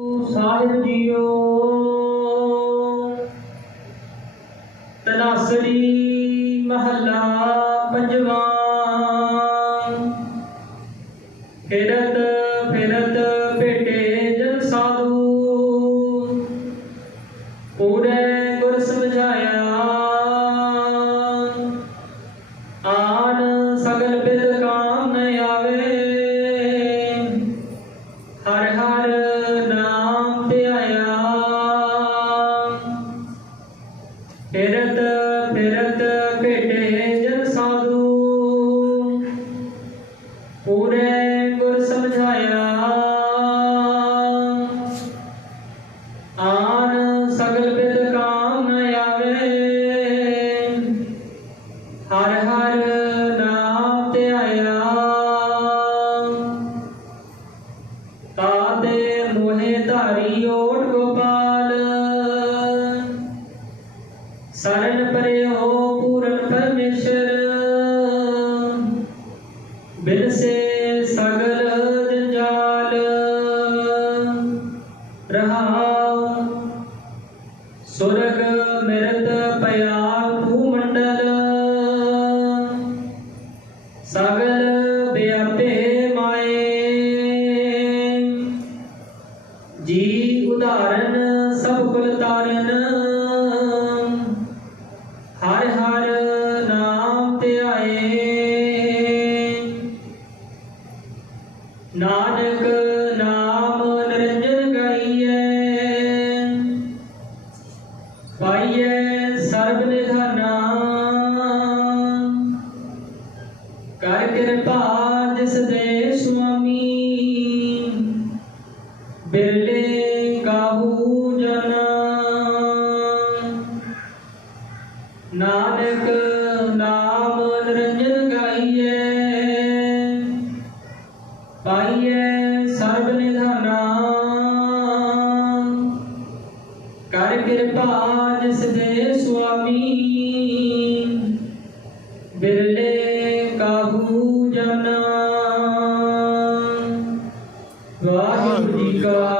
ਸਾਹਿਬ JIO ਤਨਾਸਰੀ ਮਹੱਲਾ ਪੰਜਵਾਂ ਫਿਰਤ ਪੂਰੇ ਗੁਰ ਸਮਝਾਇਆ ਸੁਰਗ ਮਿਰਤ ਪਿਆਰ ਭੂਮੰਡਲ ਸਗਲ ਵਿਆਪੇ ਮਾਏ। ਜੀ ਉਦਾਹਰਨ ਸਭ ਕੁਲ ਤਾਰਨ। ਹਰ ਹਰ ਨਾਮ ਧਿਆਏ। ਨਾਨਕ सर्वनिधना कर कृपा जिस दे स्वामी बिरले काबू जना नानक नाम निरंजन गाइए। पाइए सर्वनिधना। ਕਰ ਕਿਰਪਾ ਜਿਸ ਦੇ ਸੁਆਮੀ ਬਿਰਲੇ ਕਾਹੂ ਜਨ ਵਾਹਿਗੁਰੂ ਜੀ ਕਾ ਖਾਲਸਾ ਵਾਹਿਗੁਰੂ ਜੀ ਕੀ